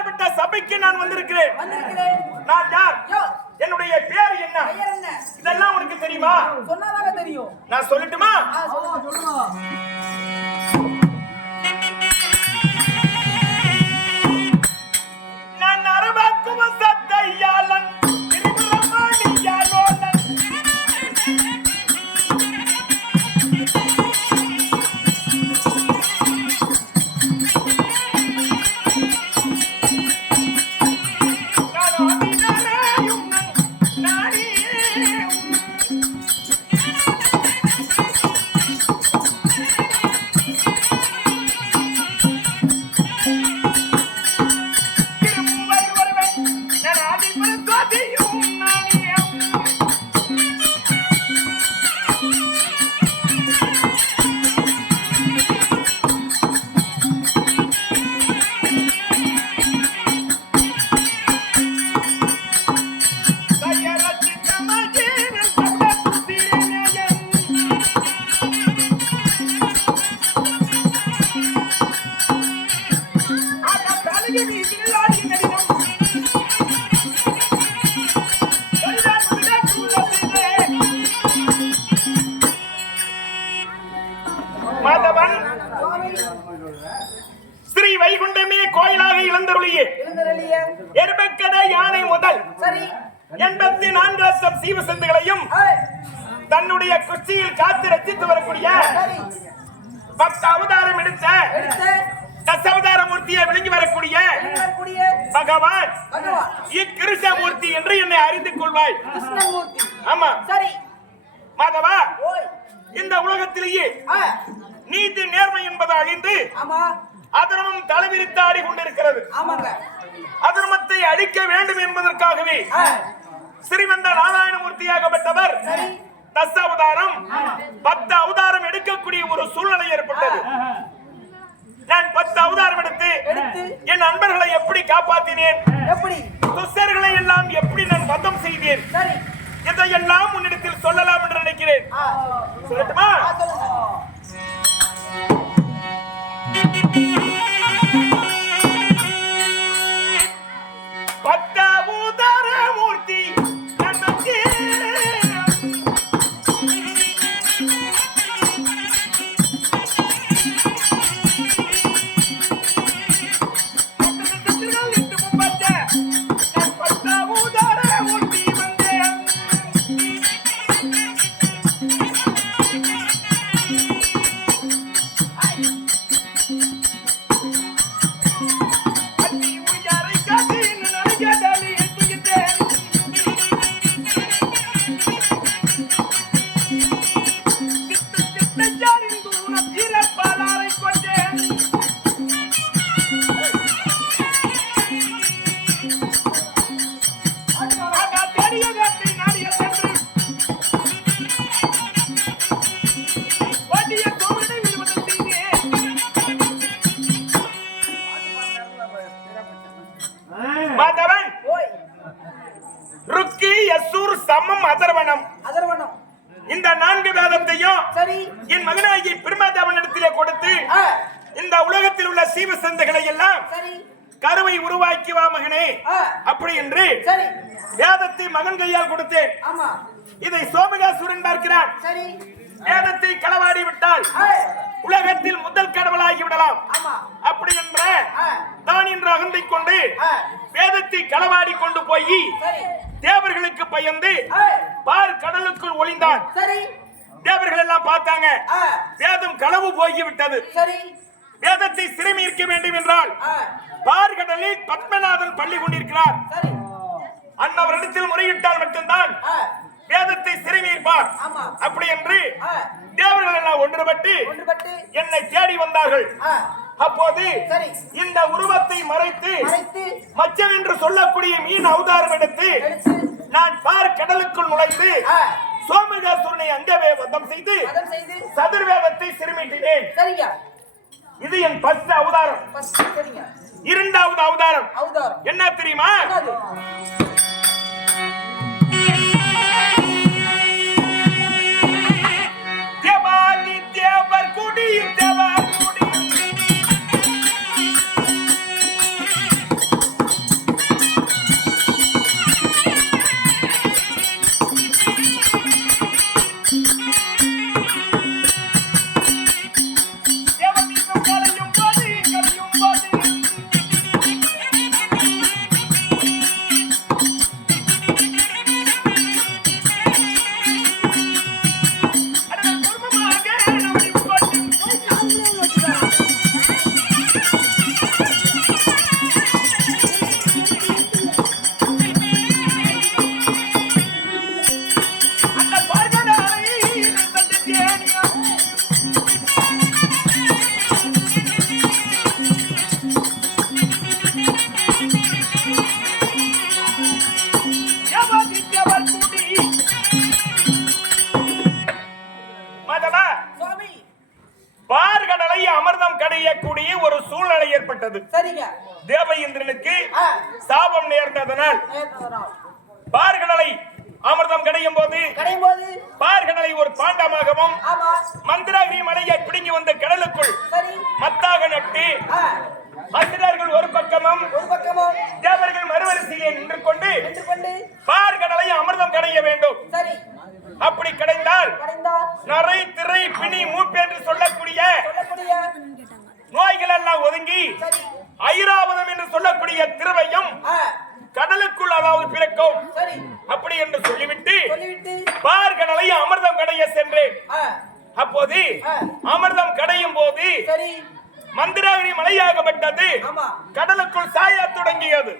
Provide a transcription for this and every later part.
இப்பேற்பட்ட சபைக்கு நான் வந்திருக்கிறேன். நான் யார்? என்னுடைய பேர் என்ன? இதெல்லாம் உனக்கு தெரியுமா? சொன்னாதாங்க தெரியும். நான் சொல்லட்டுமா? ஸ்ரீ வைகுண்டமே கோயிலாக இழந்தருளியே. எருமக்கதை யானை முதல். எண்பத்தி நான்கு லட்சம் சீவசந்துகளையும் தன்னுடைய குச்சியில் காத்து ரசித்து வரக்கூடிய பக்த அவதாரம் எடுத்த தசவதார மூர்த்தியை விளங்கி வரக்கூடிய பகவான். இக்கிருஷ்ணமூர்த்தி என்று என்னை அறிந்து கொள்வாய். ஆமா. சரி. மாதவா இந்த உலகத்திலேயே நீதி நேர்மை என்பது அழிந்து அதர்மம் தலைவிரித்து ஆடி கொண்டிருக்கிறது. அதர்மத்தை அழிக்க வேண்டும் என்பதற்காகவே ஆ. ஸ்ரீமந்த நாராயணமூர்த்தியாகப்பட்டவர் தச அவதாரம் பத்து அவதாரம் எடுக்கக்கூடிய ஒரு சூழ்நிலை ஏற்பட்டது. நான் பத்து அவதாரம் எடுத்து என் நண்பர்களை எப்படி காப்பாத்தினேன்? எப்படி? துஷ்டர்களை எல்லாம் எப்படி நான் வதம் செய்தேன்? இதையெல்லாம் உன்னிடத்தில் சொல்லலாம் என்று நினைக்கிறேன்? சொல்லட்டுமா? சமம் அதர்வனம் அதர்வனம் இந்த நான்கு வேதத்தையும் சரி. என் மகனாகி பிரம்மதேவனிடத்திலே கொடுத்து இந்த உலகத்தில் உள்ள சீவசந்தைகளை எல்லாம் சரி. கருவை உருவாக்கி வா மகனே. அப்படி என்று சரி. வேதத்தை மகன் கையால் கொடுத்தேன். இதை சோமகாசுரன் பார்க்கிறான். சரி. வேதத்தை களவாடி விட்டால் உலகத்தில் முதல் கடவுளாகி விடலாம். அப்படி என்ற தான் என்ற அகந்தை கொண்டு வேதத்தை களவாடி கொண்டு போய் சரி. தேவர்களுக்கு பயந்து பார் கடலுக்குள் ஒளிந்தான். சரி. தேவர்கள் எல்லாம் பார்த்தாங்க வேதம் களவு போய்விட்டது. சரி. வேதத்தை சிறுமியிருக்க வேண்டும் என்றால் பார்கடலில் பத்மநாதன் பள்ளி கொண்டிருக்கிறார். அன்னவரிடத்தில் முறையிட்டால் மட்டும்தான் வேதத்தை சிறுமியிருப்பார். அப்படி என்று தேவர்கள் எல்லாம் ஒன்றுபட்டு ஒன்றுபட்டு என்னை தேடி வந்தார்கள். அப்போது சரி. இந்த உருவத்தை மறைத்து மச்சம் என்று சொல்லக்கூடிய மீன் அவதாரம் எடுத்து நான் பார் கடலுக்குள் நுழைந்து சோமகாசுரனை அங்கவே வதம் செய்து சதுர்வேதத்தை சிறுமிட்டினேன். இது என் பத்து அவதாரம். இரண்டாவது அவதாரம். என்ன தெரியுமா? அப்படி கிடைந்தால் கடைந்தால் நரை திரை பிணி மூப்பு என்று சொல்லக்கூடிய நோய்கள் எல்லாம் ஒதுங்கி ஐராவதம் என்று சொல்லக்கூடிய திருவையும் கடலுக்குள் அதாவது பிறக்கும். அப்படி என்று சொல்லிவிட்டு பார்கடலை அமிர்தம் கடைய சென்றேன். அப்போது. அமிர்தம் கடையும் போது சரி. மந்திராகினி மலையாகப்பட்டது. கடலுக்குள் சாய தொடங்கியது.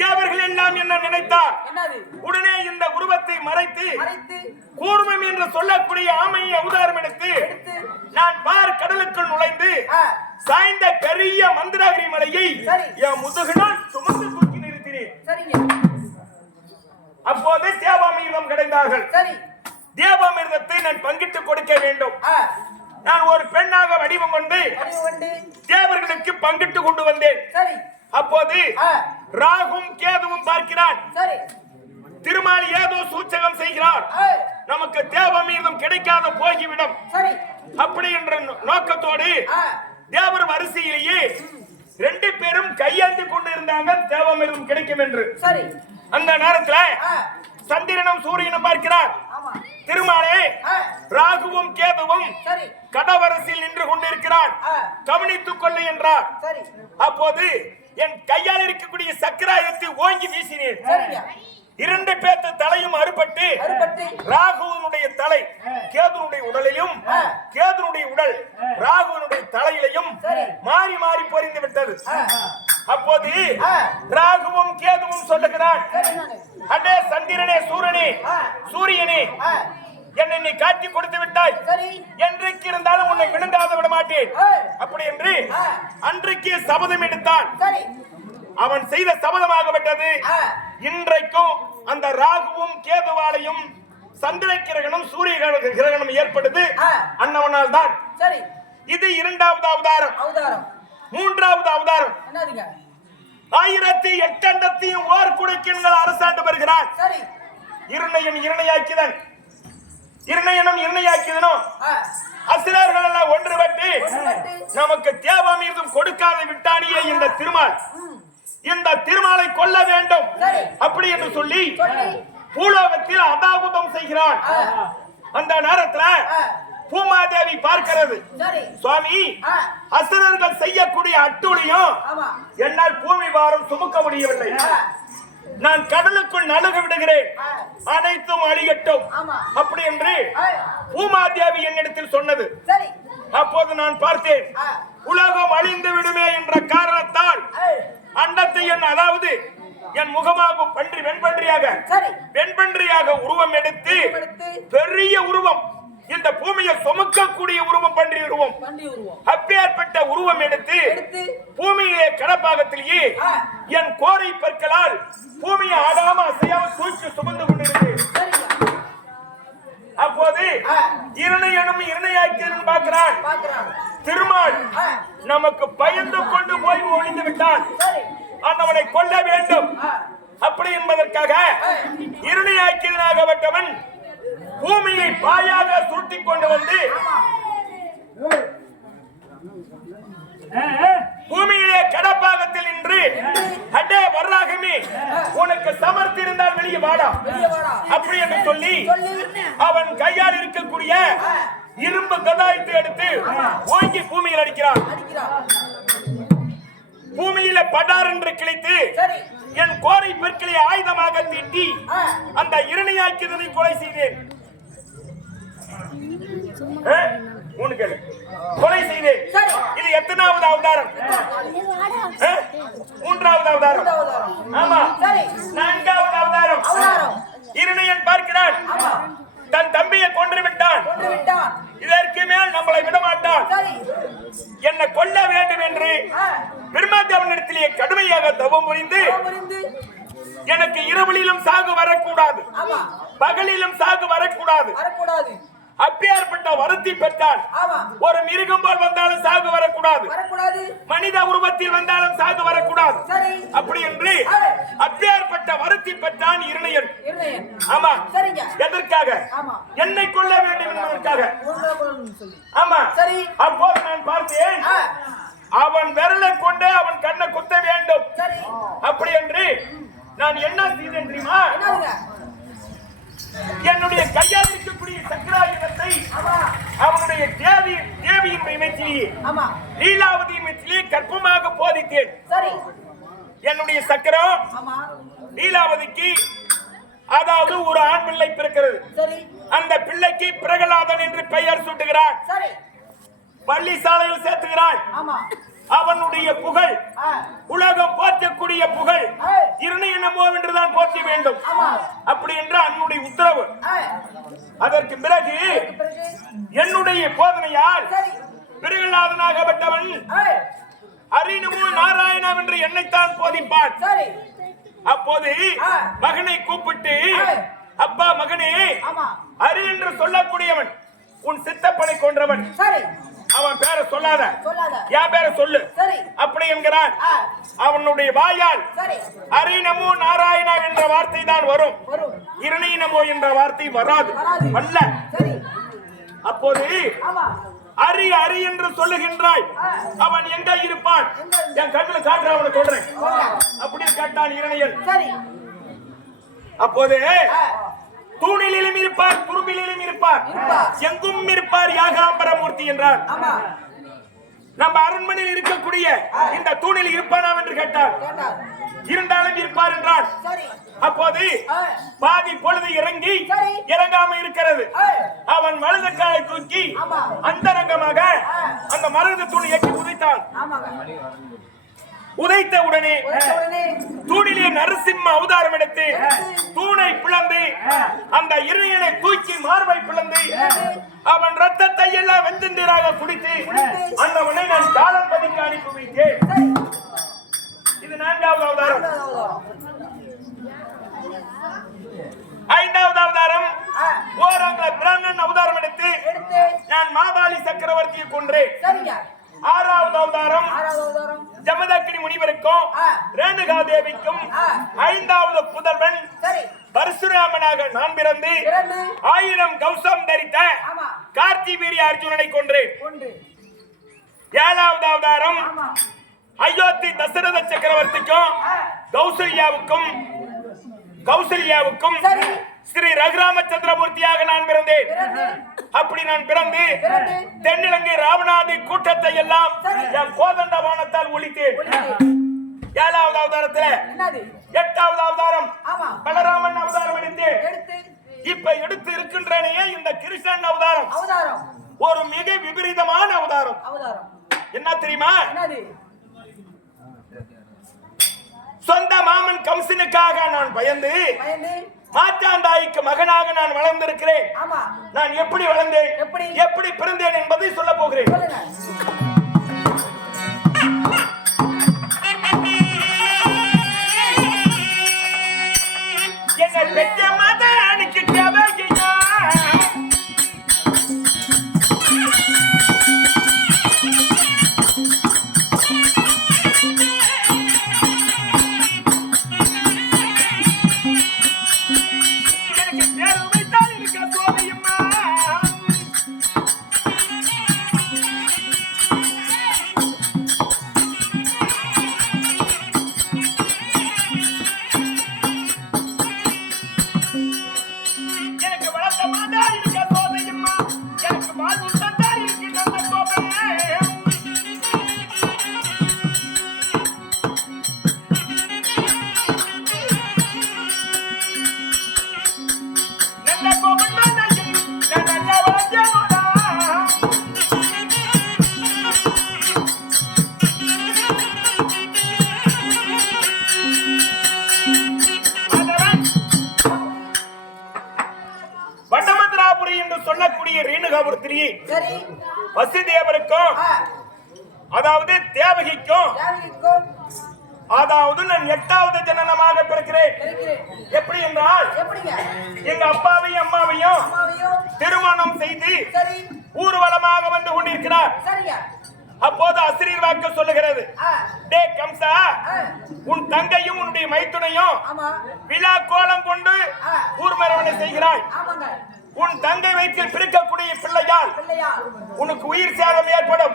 தேவர்கள் எல்லாம் என்ன நினைத்தார்? உடனே இந்த உருவத்தை மறைத்து மறைத்து கூர்மம் என்று சொல்லக்கூடிய ஆமையை அவதாரம் எடுத்து நான் பார் கடலுக்குள் நுழைந்து சாய்ந்த பெரிய மந்திராகிரி மலையை. என் முதுகினால் சுமந்து தூக்கி நிறுத்தினேன். அப்போது தேவாமிர்தம் கிடைந்தார்கள். சரி. தேவாமிர்தத்தை நான் பங்கிட்டு கொடுக்க வேண்டும். நான் ஒரு பெண்ணாக வடிவம் கொண்டு தேவர்களுக்கு பங்கிட்டு கொண்டு வந்தேன். சரி. அப்போது ராகும் கேதுவும் பார்க்கிறான் சரி. திருமால் ஏதோ சூச்சகம் செய்கிறார். நமக்கு தேவமீதம் கிடைக்காத போகிவிடும் சரி. அப்படி என்ற நோக்கத்தோடு தேவர் வரிசையிலேயே ரெண்டு பேரும் கையாந்து கொண்டு இருந்தாங்க தேவமீதம் கிடைக்கும் என்று. சரி. அந்த நேரத்துல சந்திரனும் சூரியனும் பார்க்கிறார். திருமாலே ராகுவும் கேதுவும் கடவரசில் நின்று கொண்டிருக்கிறார். கவனித்துக் கொள்ளு என்றார். அப்போது என் கையால் இருக்கக்கூடிய சக்கராயத்தை ஓங்கி வீசினேன் இரண்டு பேர்த்த தலையும் அறுபட்டு ராகுவனுடைய தலை கேதுனுடைய உடலையும். கேதுனுடைய உடல் ராகுவனுடைய தலையிலையும். மாறி மாறி பொறிந்து விட்டது அப்போது. ராகுவும் கேதுவும் சொல்லுகிறான். அடே சந்திரனே சூரனே. சூரியனே என்னை நீ காட்டி கொடுத்து விட்டாய். சரி. என்றைக்கு இருந்தாலும் உன்னை விழுங்காத விட மாட்டேன். அப்படி என்று. அன்றைக்கு சபதம் எடுத்தான். சரி. அவன் செய்த சபதமாகப்பட்டது ஆ, இன்றைக்கும் அந்த ராகுவும் கேதுவாலையும் சந்திர கிரகணம் சூரிய கிரக- கிரகணம் ஏற்படுது. அன்னவனால் தான். சரி. இது இரண்டாவது அவதாரம். அவதாரம். மூன்றாவது அவதாரம். ஆயிரத்தி எட்டண்டத்தையும் ஓர் குடைக்கின்கள் அரசாண்டு வருகிறான். சரி. இருணையன் இருணையாக்கிதன். இருணையனும் இருணையாக்கிதனும் ஆ, அசிரர்கள் எல்லாம் ஒன்றுபட்டு. நமக்கு தேவமீதும் கொடுக்காது விட்டானியே இந்த திருமால். இந்த திருமாலை கொல்ல வேண்டும். அப்படி என்று சொல்லி பூலோகத்தில் அதாபுதம் செய்கிறான். அந்த நேரத்துல பூமாதேவி பார்க்கிறது. சுவாமி அசுரர்கள் செய்யக்கூடிய அட்டுழியும் ஆமா. என்னால் பூமி பாரம் சுமக்க முடியவில்லை. நான் கடலுக்குள் நழுக விடுகிறேன். அனைத்தும் அழியட்டும். அப்படி என்று பூமாதேவி என்னிடத்தில் சொன்னது. அப்போது நான் பார்த்தேன். உலகம் அழிந்து விடுமே என்ற காரணத்தால் அண்டத்தை என் அதாவது என் முகமாக பன்றி வெண்பன்றியாக வெண்பன்றியாக உருவம் எடுத்து பெரிய உருவம் இந்த பூமியை சுமக்கக்கூடிய உருவம் பன்றி உருவம். அப்பேற்பட்ட உருவம் எடுத்து பூமியிலே கடப்பாகத்திலேயே. என் கோரை பற்களால் பூமியை ஆடாம அசையாம தூக்கி சுமந்து கொண்டிருக்கு. அப்போது. இருணையனும் இருணையாக்கியனும் பார்க்கிறான் திருமால் நமக்கு பயந்து கொண்டு போய் ஒளிந்து விட்டான். அவனை கொல்ல வேண்டும். அப்படி என்பதற்காக இருணையாக்கியனாகப்பட்டவன் பூமியை பாயாக சுருட்டிக் கொண்டு வந்து பூமியிலே கடப்பாகத்தில் நின்று அடே வர்றாகமே உனக்கு சமர்த்தி இருந்தால் வெளியே வாடா. அப்படி என்று சொல்லி அவன் கையால் இருக்கக்கூடிய இரும்பு கதாயத்தை எடுத்து ஓங்கி பூமியில் அடிக்கிறான். பூமியில படார் என்று கிழித்து என் கோரை பெற்களை ஆயுதமாக தீட்டி அந்த இரணியாக்கியதனை கொலை செய்தேன். மூணு கேளு. கொலை செய்தேன். இது எத்தனாவது அவதாரம்? மூன்றாவது அவதாரம். அவதாரம். ஆமா. நான்காவது அவதாரம். இரணையன் பார்க்கிறான். தன் தம்பியை கொன்று விட்டான் இதற்கு மேல் நம்மளை விட மாட்டான் என்னை கொல்ல வேண்டும் என்று ஆ, பிரம்மாதேவனிடத்திலே கடுமையாக தவம் புரிந்து எனக்கு இரவிலும் சாகு வரக்கூடாது. பகலிலும் சாகு வரக்கூடாது. வரக்கூடாது. அப்பேற்பட்ட வரத்தை பெற்றான். ஆமா. ஒரு மிருகம் போல் வந்தாலும் சாகு வரக்கூடாது. மனித உருவத்தில் வந்தாலும் சாது வரக்கூடாது. சரி. அப்படி என்று அப்பேற்பட்ட வருத்தி பெற்றான் இருணையன். ஆமா. எதற்காக? என்னை கொல்ல வேண்டும் என்பதற்காக. ஆமா. சரி. அப்போது நான் பார்த்தேன். அவன் விரலை கொண்டு அவன் கண்ணை குத்த வேண்டும். சரி. அப்படி என்று நான் என்ன செய்தேன் தெரியுமா? என்னுடைய கையால் இருக்கக்கூடிய சக்கராயுதத்தை அவனுடைய தேவி தேவியின் இமைத்திலேயே ஆமா. லீலாவதி இமைத்திலேயே கற்பமாக போதித்தேன். சரி. என்னுடைய சக்கரம் லீலாவதிக்கு அதாவது ஒரு ஆண் பிள்ளை பிறக்கிறது. சரி. அந்த பிள்ளைக்கு பிரகலாதன் என்று பெயர் சூட்டுகிறான் சரி. பள்ளி சாலையில் சேர்த்துகிறான் ஆமா. அவனுடைய புகழ் உலகம் போற்றக்கூடிய புகழ் இருணை என்னமோ என்றுதான் போற்ற வேண்டும் அப்படி என்று அன்னுடைய உத்தரவு அதற்கு பிறகு என்னுடைய போதனையால் ஆ, அரிணுமோ நாராயணா என்று என்னைத்தான் போதிப்பான் அப்போது. மகனை கூப்பிட்டு. அப்பா மகனே அரி என்று சொல்லக்கூடியவன் உன் சித்தப்பனை கொன்றவன் அவன் பேரை சொல்லாத. என் பேரை சொல்லு. அப்படி என்கிறான். அவனுடைய வாயால் அரிநமோ நாராயணா என்ற வார்த்தை தான் வரும். இருநமோ என்ற வார்த்தை வராது. அல்ல. அப்போது அரி அரி என்று சொல்லுகின்றாய். அவன் எங்க இருப்பான்? என் கண்ணுல காட்டுற அவனை சொல்றேன் சொல்லுங்க. அப்படி கேட்டான் இரணையன். அப்போது தூணிலும் இருப்பார் துரும்பிலும் இருப்பார். எங்கும் இருப்பார் யாகாம்பரமூர்த்தி என்றார். ஆமா. நம்ம அரண்மனையில் இருக்கக்கூடிய இந்த தூணில் இருப்பானாம் என்று கேட்டார். இருந்தாலும் இருப்பார் என்றார். அப்போது பாதி பொழுது இறங்கி. இறங்காம இருக்கிறது. அவன் வலது காலை தூக்கி. அந்தரங்கமாக. அந்த மருது தூணை எட்டி ஆமாங்க. உதைத்த உடனே உடனே உடனே தூணிலே நரசிம்ம அவதாரம் எடுத்து தூணை பிளந்து அந்த இறையனை தூக்கி மார்பை பிளந்து அவன் ரத்தத்தை எல்லாம் வெந்தீராக குடித்து அந்தவனை நான் காலம் பதிக்க அனுப்பி வைத்தேன். இது நான்காவது அவதாரம். ஐந்தாவது அவதாரம். ஓரங்கள பிராமணன் அவதாரம் எடுத்து. நான் மாபாலி சக்கரவர்த்தியை கொன்றேன். சரிங்க. ஆறாவது அவதாரம். ஆறாவது அவதாரம். ஜமதக்கினி முனிவருக்கும். ரேணுகா தேவிக்கும். ஐந்தாவது புதல்வன் சரி. பரசுராமனாக நான் பிறந்து ஆயிரம் கௌசம் தரித்த கார்த்தி வீரிய அர்ஜுனனை ஒன்று ஏழாவது அவதாரம் அயோத்தி தசரத சக்கரவர்த்திக்கும் கௌசல்யாவுக்கும் கௌசல்யாவுக்கும் ஸ்ரீ ரகுராமச்சந்திரமூர்த்தியாக நான் பிறந்தேன். பிறந்து அப்படி நான் பிறந்து தென்னிலங்கை ராவணாதி கூட்டத்தை எல்லாம். என் கோதண்ட வானத்தால் ஒழித்தேன். ஏழாவது அவதாரத்துல எட்டாவது அவதாரம் பலராமன் அவதாரம் எடுத்தேன். எடுத்து? இப்ப எடுத்து இருக்கின்றனே இந்த கிருஷ்ணன் அவதாரம். அவதாரம். ஒரு மிக விபரீதமான அவதாரம். அவதாரம். என்ன தெரியுமா? சொந்த மாமன் கம்சனுக்காக நான் பயந்து பயந்து? மாற்றாந்தாய்க்கு மகனாக நான் வளர்ந்திருக்கிறேன். ஆமா. நான் எப்படி வளர்ந்தேன்? எப்படி? எப்படி பிறந்தேன் என்பதை சொல்ல போகிறேன். என்னை பெற்ற ரேணுகாபுரத்திரி சரி. வசுதேவருக்கும் ஆ. அதாவது தேவகிக்கும் அதாவது நான் எட்டாவது ஜனனமாக பிறக்கிறேன். எப்படி என்றால் எங்க அப்பாவையும் அம்மாவையும் திருமணம் செய்து ஊர்வலமாக வந்து கொண்டிருக்கிறார். அப்போது அசிரியர் வாக்கு சொல்லுகிறது. டே கம்சா உன் தங்கையும் உன்னுடைய மைத்துனையும் விழா கோலம் கொண்டு. ஊர்மரவனை செய்கிறாய். உன் தங்கை வயிற்றில் பிறக்கக்கூடிய பிள்ளையால் பிள்ளையா உனக்கு உயிர் சேதம் ஏற்படும்.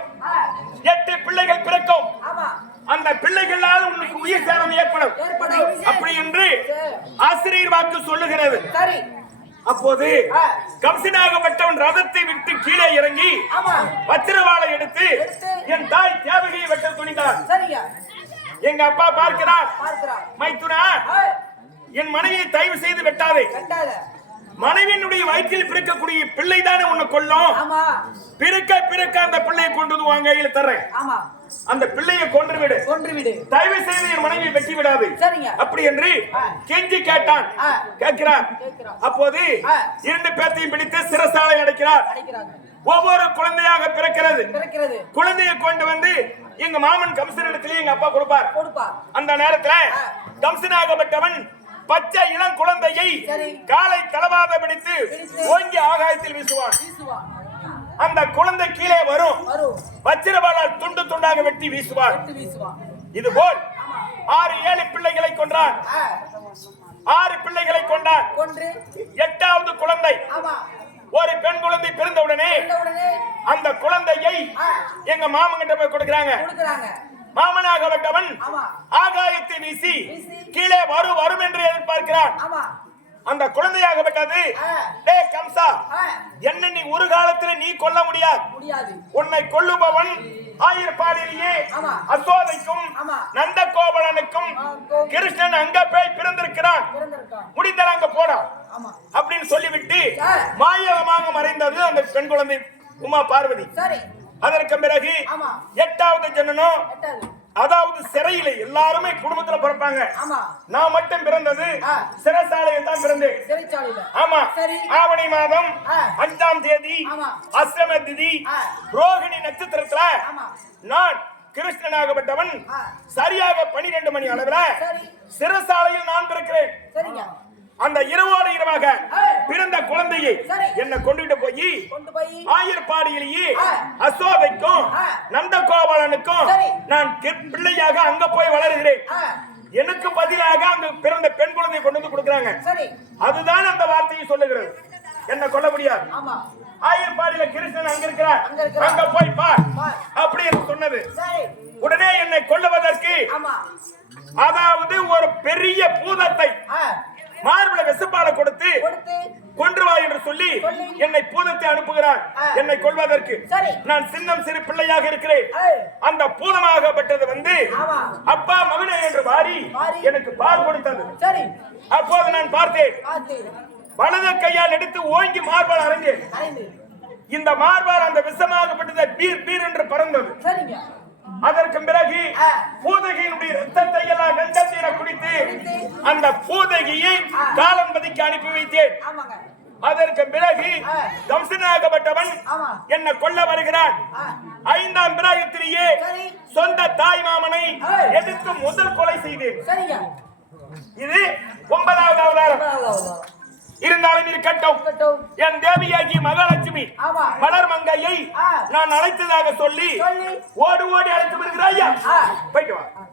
எட்டு பிள்ளைகள் பிறக்கும். அந்த பிள்ளைகளால் உனக்கு உயிர் சேதம் ஏற்படும். அப்படி என்று ஆசிரியர் வாக்கு சொல்லுகிறது. சரி. அப்போது. கம்சனாகப்பட்டவன் ரதத்தை விட்டு கீழே இறங்கி ஆமா. வச்சிரவாளை எடுத்து என் தாய் தேவகையை வெட்ட துணிந்தான். சரிங்க. எங்க அப்பா பார்க்கிறார். மைத்துனா என் மனைவியை தயவு செய்து வெட்டாதே. மனைவியினுடைய வயிற்றில் பிறக்கக்கூடிய பிள்ளை தானே உன்னை கொல்லும். பிறக்க பிறக்க அந்த பிள்ளையை கொண்டு வந்து உன் கையில தர்றேன். அந்த பிள்ளையை கொன்று விடு கொன்று விடு தயவு செய்து என் மனைவியை வெட்டி விடாது. சரிங்க. அப்படி என்று. கெஞ்சி கேட்டான். கேட்கிறார். அப்போது. இரண்டு பேர்த்தையும் பிடித்து சிறசாலை அடைக்கிறார். ஒவ்வொரு குழந்தையாக பிறக்கிறது. குழந்தையை கொண்டு வந்து எங்க மாமன் கம்சனிடத்திலே எங்க அப்பா கொடுப்பார். கொடுப்பா அந்த நேரத்துல. கம்சனாகப்பட்டவன் பச்சை இளம் குழந்தையை. காலை தளவாத பிடித்து ஓங்கி ஆகாயத்தில் வீசுவான். வீசுவா அந்த குழந்தை கீழே வரும். வச்சிரவாளால் துண்டு துண்டாக வெட்டி வீசுவார் இது போல் ஆறு ஏழு பிள்ளைகளை கொன்றார் ஆறு பிள்ளைகளை கொண்டார் எட்டாவது குழந்தை. ஒரு பெண் குழந்தை பிறந்தவுடனே அந்த குழந்தையை. எங்க மாமன் கிட்ட போய் கொடுக்குறாங்க. மாமனாகப்பட்டவன் ஆகாயத்தை வீசி. கீழே வரும் வரும் என்று எதிர்பார்க்கிறான். அந்த குழந்தையாகப்பட்டது. டே கம்சா. என்ன நீ ஒரு காலத்துல நீ கொல்ல முடியாது. உன்னை கொல்லுபவன் ஆயிரப்பாடிலேயே. அசோதைக்கும். நந்த கோபலனுக்கும் கிருஷ்ணன் அங்க போய் பிறந்திருக்கிறான். முடிந்தால் அங்க போடா. அப்படின்னு சொல்லிவிட்டு ஆ. மாயமாக மறைந்தது அந்த பெண் குழந்தை உமா பார்வதி. சரி. அதற்கு பிறகு எட்டாவது ஜனனம் அதாவது சிறையில எல்லாருமே குடும்பத்துல பிறப்பாங்க நான் மட்டும் பிறந்தது ஆ. சிறைசாலையில் தான் பிறந்தேன் சிறைச்சாலையில ஆமா. ஆவணி மாதம். அஞ்சாம் தேதி. அஷ்டம திதி. ரோகிணி நட்சத்திரத்துல நான் கிருஷ்ணனாகப்பட்டவன். சரியாக பனிரெண்டு மணி அளவுல சரி சிறைசாலையில் நான் பிறக்கிறேன் அந்த இரவோடு இரவாக. பிறந்த குழந்தையை. என்னை கொண்டுட்டு போய் ஆயர்பாடியிலேயே. அசோதைக்கும். நந்தகோபாலனுக்கும். நான் பிள்ளையாக அங்க போய் வளர்கிறேன். எனக்கு பதிலாக அங்க பிறந்த பெண் குழந்தையை கொண்டு வந்து கொடுக்குறாங்க. அதுதான் அந்த வார்த்தையை சொல்லுகிறது. என்ன கொல்ல முடியாது. ஆயர்பாடியில கிருஷ்ணன் அங்க இருக்கிறார். அங்க போய் பார். பார். அப்படி என்று சொன்னது. உடனே என்னை கொல்லுவதற்கு அதாவது ஒரு பெரிய பூதத்தை ஆ, மார்பள விசப்பால கொடுத்து கொன்று வா என்று சொல்லி. என்னை பூதத்தை அனுப்புகிறார். என்னை கொல்வதற்கு சரி. நான் சின்னம் சிறு பிள்ளையாக இருக்கிறேன். அந்த பூதமாகப்பட்டது வந்து அப்பா மகனே என்று வாரி. எனக்கு பால் கொடுத்தது. அப்போது நான் பார்த்தேன். பார்த்து. வலது கையால் எடுத்து ஓங்கி மார்பால் அரைஞ்சேன் இந்த மார்பால் அந்த விஷமாகப்பட்டது பீர் பீர் என்று பறந்தது. சரிங்க. அதற்கு பிறகு. பூதகியினுடைய ரத்தத்தை எல்லாம் கண்டத்தீர குடித்து. அந்த பூதகியை ஆ. காலம்பதிக்கு அனுப்பி வைத்தேன் அதற்கு பிறகு ஆமா என்னை கொல்ல வருகிறான் ஆ, ஐந்தாம் பிராயத்திலேயே சொந்த தாய் மாமனை. எதிர்த்து முதல் கொலை செய்தேன் இது ஒன்பதாவது அவதாரம். இருந்தாலும் இருக்கட்டும். என் தேவியாகிய மகாலட்சுமி மலர் மங்கையை. நான் அழைத்ததாக சொல்லி ஓடி ஓடி அழைத்து வருகிறாயா. போயிட்டு வா